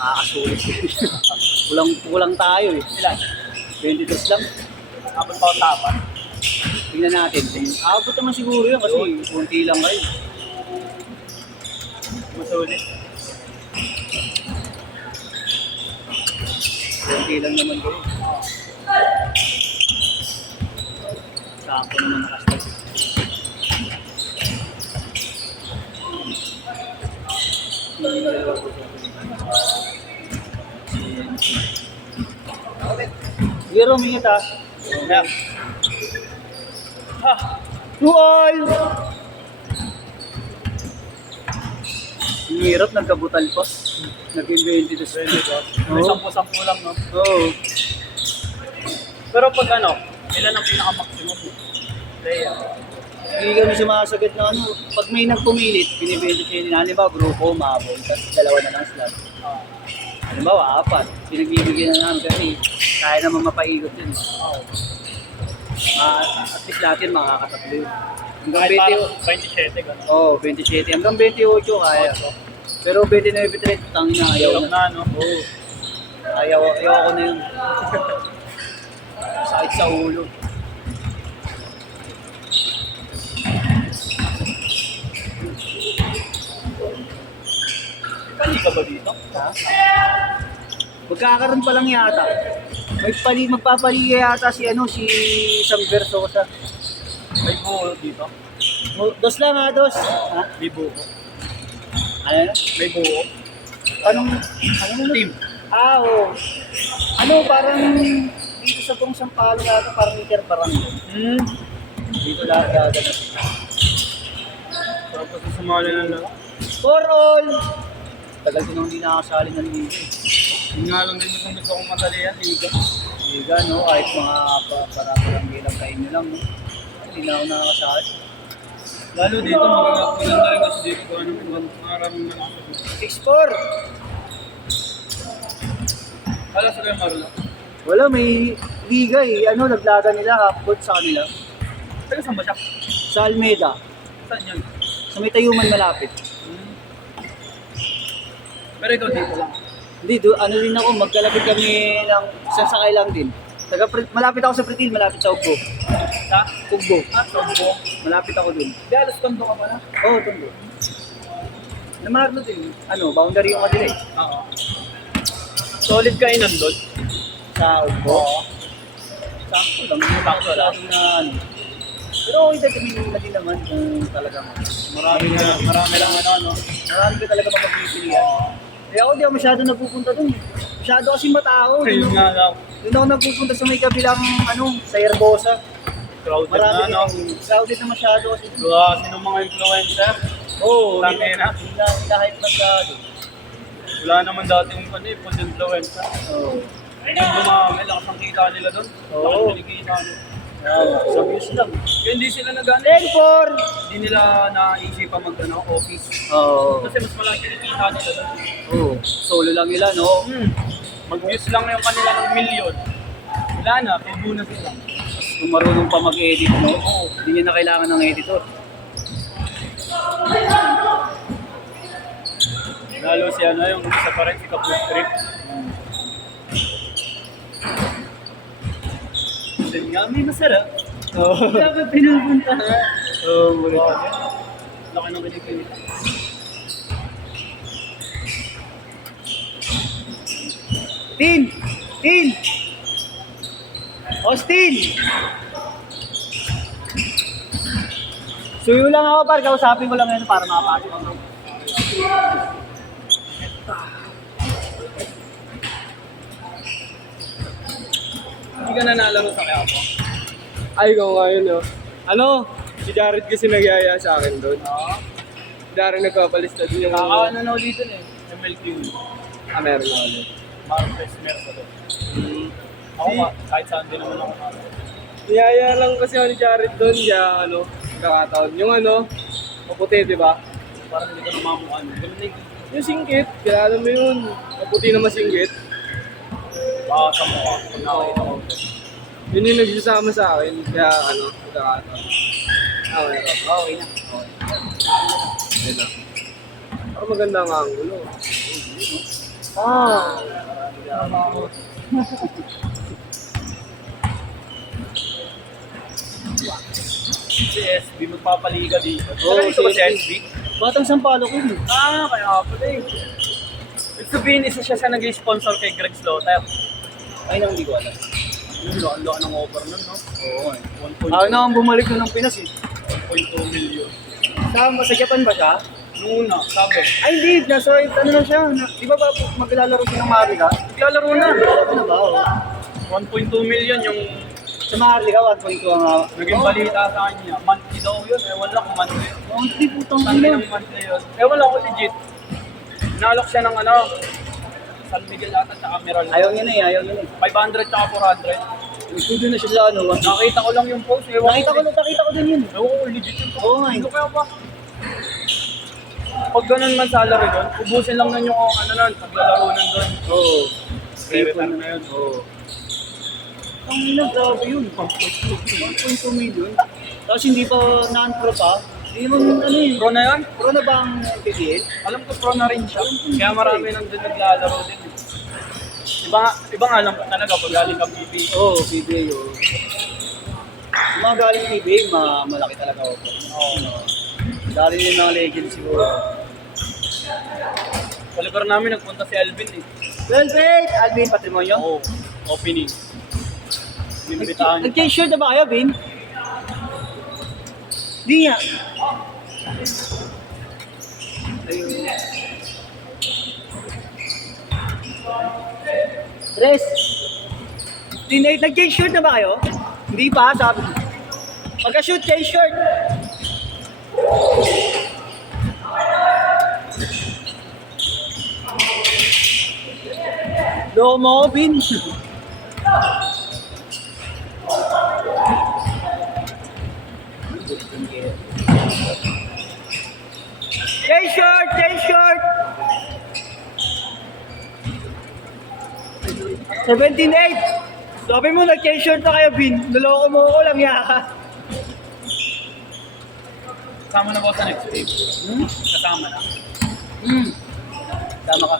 Nakakasulit. Kulang tayo eh. Ilan? 22 lang. Abot pa ang tapat. Tingnan natin. Abot naman siguro yun kasi kunti lang kayo. Masulit. Kunti lang naman kayo. Sakto naman nakastas. Pero minit ah. Yeah. Ha! To all! Ang hirap, nagkabutal pa. Naging 22. May Oo. 10-10 lang, no? Oo. Pero pag ano, ilan ang pinaka-maximum? Player. Hindi kami sumasagot na ano. Pag may nagpumilit, binibenta siya nila. Halimbawa, grupo, umabol. Tapos dalawa na lang sila. Ah. Halimbawa, 4. Pinagbibigyan na namin kasi kaya naman mapaikot yun. At least natin makakatatlo yun. Hanggang Kahit 20, parang 27, gano'n. oh, 27. Hanggang 28 kaya. Pero 29, 30, tangina, ayaw Hirap na. na, no? Oo. Ayaw ako na yun. Sakit sa ulo. Kali ka ba dito? Ha? Magkakaroon pa lang yata. Magpapaliga yata si Sam Versosa. May buo dito. Dos lang ha, dos. Ha? May buo. Ano na? May buo. Ano Team. Oo. Parang dito sa buong Sampalo yata, parang interbarangay. Dito lahat gagawin. Tapos sumali na lang. For all! Tagal ko nang hindi nakasali ng liga eh. Yun nga lang din yung gusto kong madalian, liga. Liga, no? Kahit mga parang bilang kain nyo lang, no? Hindi na ako nakakasali. Lalo dito, maganda rin kasi dito kung ano, maraming malaki. 6-4! Hala sa kayo, Marlo. Wala, may liga eh. Naglaga nila, half-court sa kanila. Taga saan ba siya? Sa Almeda. Saan yun? Sa may Tayuman malapit. Pero ikaw dito lang. Hindi, rin ako, magkalapit kami ng isang sakay lang din. Malapit ako sa Pritil, malapit sa Ugbo. Sa? Ugbo. Sogbo. Malapit ako dun. Di, alas tondo ka pala. Oo, Ugbo. Namarlo din. Boundary yung kanila eh. Oo. Solid ka nandun. Sa Ugbo. Oo. Sakto lang. Sakto lang. Na, Pero okay kami na din naman kung talagang Marami lang ano. marami ka talaga mapagpipilian. Eh ako di ako masyado nagpupunta dun. Masyado kasi matao. Ayun nga lang. Doon ako nagpupunta sa may kabilang sa Herbosa. Crowded Marami na, no? crowded na masyado kasi doon. Diba, sino mga influencer? Oo, Tangin na. Nila-hype masyado. Wala naman dating food influencer. Oo. Yung dumami, lakas ang kita nila doon. Oo. Lakas ang kinikita nila. Sa views lang. Kaya hindi sila nag-ano. 10-4! Hindi nila naisip pa office. Oo. Kasi mas malaki kinikita nila doon. Oo. Solo lang nila, no? Mag-views lang yung kanila ng milyon. Wala na, tubo na sila. Kung marunong pa mag-edit, no? Hindi niya na kailangan ng editor. Lalo si yung isa pa rin, si Kaput Trip. Doon nga, may masarap. Oo. Dapat pinupunta ha. Oo, muli. Laki ng kinikita. Tin! Tin! Austin! Suyo lang ako, par. Kausapin ko lang yun para makapasok ako. Hindi ka nanalaro sa kaya po. Ay, ko ngayon, no? Si Jared kasi nagyaya sa akin doon. Oo. Jared nagpapalista din yung... Nakakaano dito eh. MLQ. Meron na ulit. Martes, meron pa doon. Ako kahit saan din naman ako naroon. Niyaya lang kasi ako ni Jared doon, kaya kakataon. Yung maputi, di ba? Parang hindi ka namamukan. Ganun na Yung singkit, kilala mo yun. Maputi na masingkit. baka sa mukha. Pag nakakita ko. Yun yung nagsasama sa akin, kaya kakataon. Meron. Okay na. Ayun na. Pero maganda ang angulo. Ah. Si SB, magpapaliga dito. Oo, Talaga ito ba si si SB? Batang Sampaloc yun. Kaya pala eh. Ibig sabihin, isa siya sa nag-sponsor kay Greg Slaughter. Ay, nang hindi ko alam. Yung lalo ng offer nun, no? Oo. 1.2 Ako na ang bumalik na ng Pinas eh. million. Sa Japan ba siya? Nung una, sabi, Ay, hindi. Nasa, ano na siya. Di ba maglalaro siya ng Maharlika? maglalaro na. Ano ba? Oo. 1.2 million yung Sa Maharlika, 1.2 ang naging balita sa kanya. Monthly daw yun. Ewan lang kung monthly. Monthly putang Saan ina. ng monthly yun? Ewan lang kung legit. Nalok siya ng ano, San Miguel ata sa Cameral. Ayaw niya na eh, ayaw niya na eh. 500 tsaka 400. Studio na siya sa ano. Nakita ko lang yung post. Ewan Nakita ko din yun. Ewan ko legit yun. Oo nga eh. Ano kaya ba? Pag ganun man salary doon, ubusin lang nun yung ano nun, paglalaro nun doon. Oo. Re-retire na yun. Oo. Ang ina, grabe yun. 1.2 million. Tapos hindi pa non-pro pa. Hindi naman ano eh. Pro na yun? Pro na ba ang PBA? Alam ko pro na rin siya. Kaya marami nang doon naglalaro din. Iba nga lang talaga pag galing ka PBA. Oo, PBA yun. Yung mga galing PBA, malaki talaga ako. Oo. Galing yung mga legends siguro. Sa lugar namin nagpunta si Alvin eh. Well, wait! Alvin, patrimonyo? Oo. Opening. Binibitahan. Nag-t-shirt na ba kayo, Bin? Di nga. Ayun. Tres. Teenage, nag-t-shirt na ba kayo? Hindi pa, sabi. Pagka-shoot t-shirt. Lomo, Bin. T-shirt! T-shirt! 17.8! Sabi mo, nag-t-shirt na kayo, Bin. Naloko mo ako lang, yaka. Kasama na ba sa next game? Kasama na. Tama ka.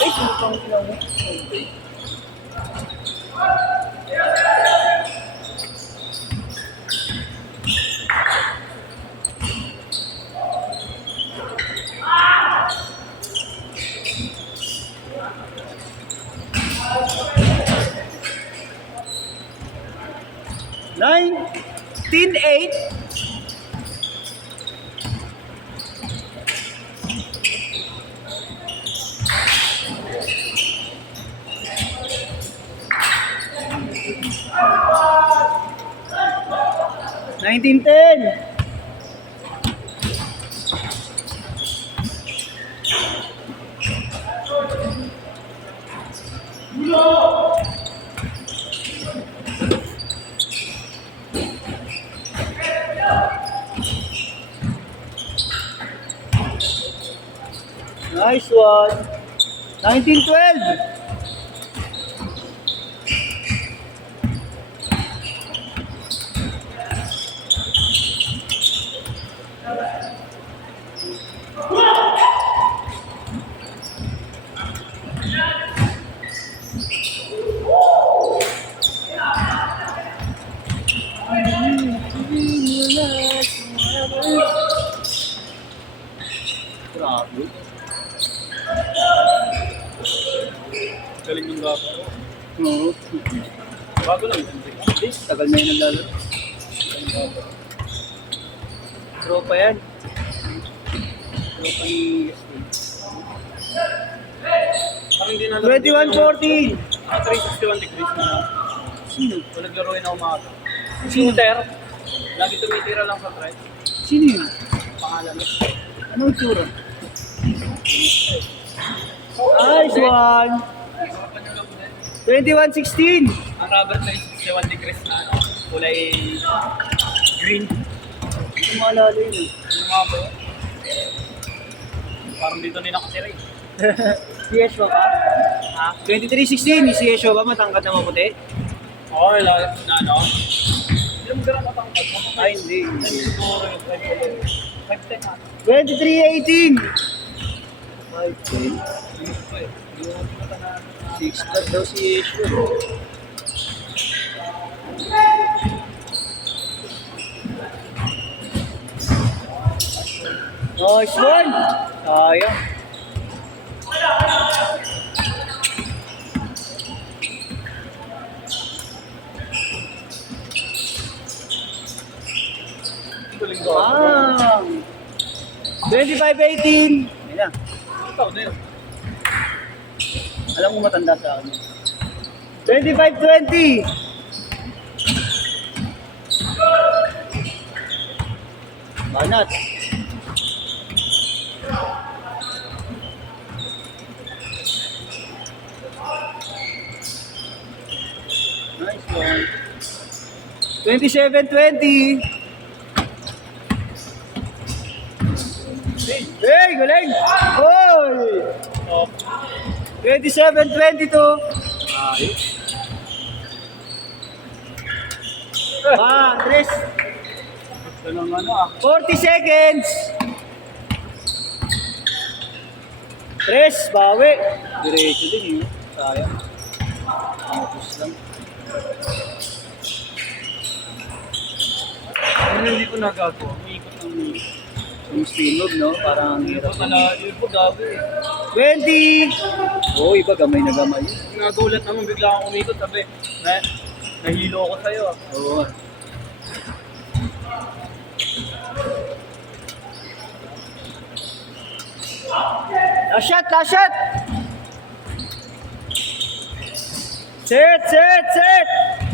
Ay, sumutang lang mo. Okay. Nine, 10-8. Nineteen ten. Nice one. 1912. Grabe. Galing ng gato. Oo. Bago lang yun. Tagal na yung naglalaro. Tropa yan. Tropa ni Parang hindi na 21-14. 361 degrees na. Sino? Kung naglaruin na umaga. Shooter. Lagi tumitira lang sa thread. Sino yun? Pangalan mo. Anong tsura? Nice one. 21-16. Ang rubber sa 61 degrees na ano, kulay green. Hindi ko maalala yun eh. Yung mga ba yun? Parang dito din nakatira eh. Si Yeshua ba? Ha? 23-16. Si Yeshua ba matangkad na maputi? Oo, na ano. Hindi mo yung ganun matangkad. Ay, hindi. Siguro yung 5'10 ha. 23-18. 5'10". Hindi ko eh. Hindi ko matanda. 6' daw si Yeshu. Nice one! Sayang. Galing ko. 25-18. Yan na. Ikaw din. Alam mo matanda sa akin. 25-20. Banat. Nice one. 27-20. Hey, galing! Hoy! Oh. 27-22. Ayos. Andres. Ito ng ano ah. 40 seconds. Tres, bawi. Diretso din eh. Sayang. Tapos lang. Ano hindi ko nagagawa? Umiikot ng umiikot. Yung sinog, no? Parang ang hirap. Yun po gabi eh. 20. Oo, iba gamay na gamay. Nagulat naman bigla akong umikot. Sabi, nahilo ako sa'yo ah. Oo. Last shot, last shot! Set, set, set!